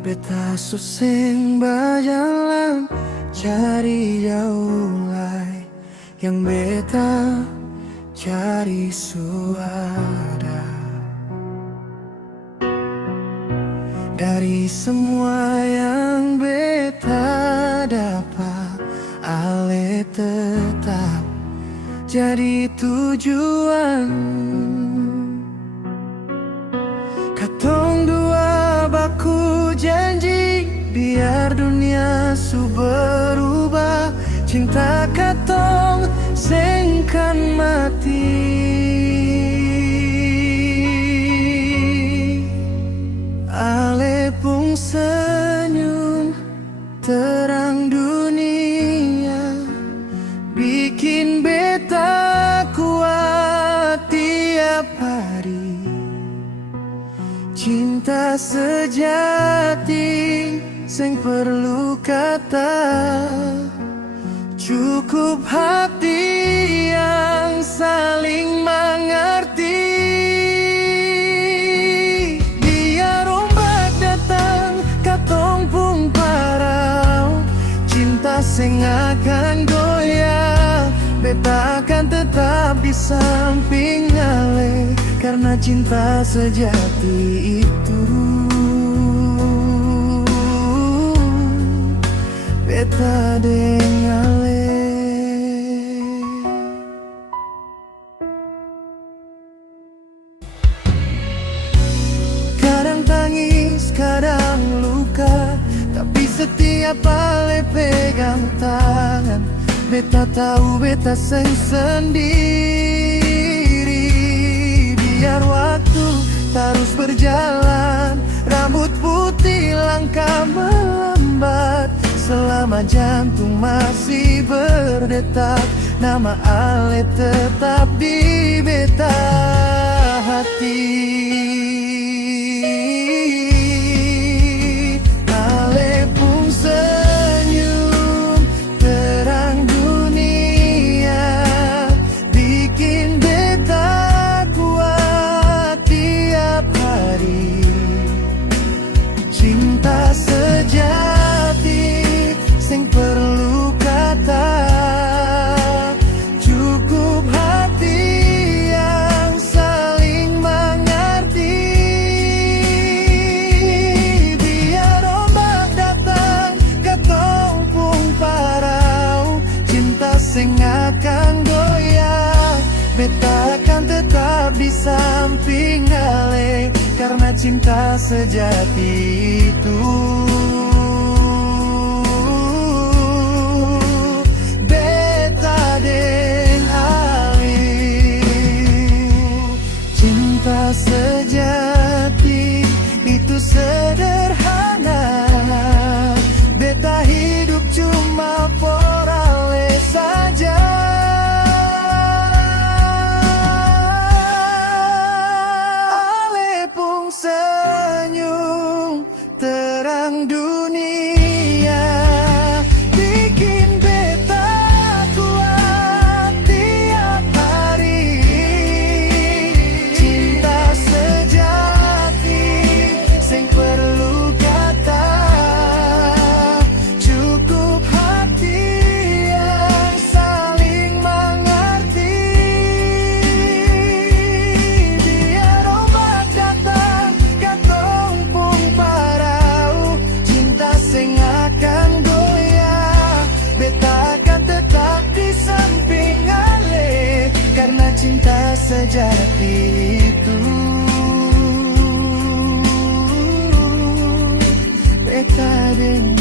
Beta suseng berjalan cari jauh lai, yang beta cari suara. Dari semua yang beta dapat, ale tetap jadi tujuan. Katong dua baku janji, biar dunia su berubah, cinta katong sengkan mati. Ale pun senyum terang dunia, bikin beta kuat tiap hari. Cinta sejati seng perlu kata, cukup hati yang saling mengerti. Biar ombak datang, katong pun parau, cinta seng akan goyah, beta akan tetap di samping ale, karena cinta sejati itu beta deng ale. Kadang tangis, kadang luka, tapi setiap ale pegang tangan, beta tahu beta seng sendiri. Biar waktu terus berjalan, rambut putih langkah melambat, selama jantung masih berdetak, nama ale tetap di beta hati. Ale pun senyum terang dunia, bikin beta kuat tiap hari. Cinta sejati seng perlu kata, cukup hati yang saling mengerti. Biar ombak datang, katong pun parau, cinta seng akan goyah, beta akan tetap di samping ale, karena cinta sejati itu beta deng ale. Cinta sejati itu sederhana, beta hidup cuma for ale saja. Ale pun senyum terang dunia, bikin beta kuat tiap hari. Cinta sejati seng perlu kata, cukup hati yang saling mengerti. Biar ombak datang, katong pun parau, cinta seng akan goyah, beta akan tetap di samping ale, karena cinta sejati itu beta deng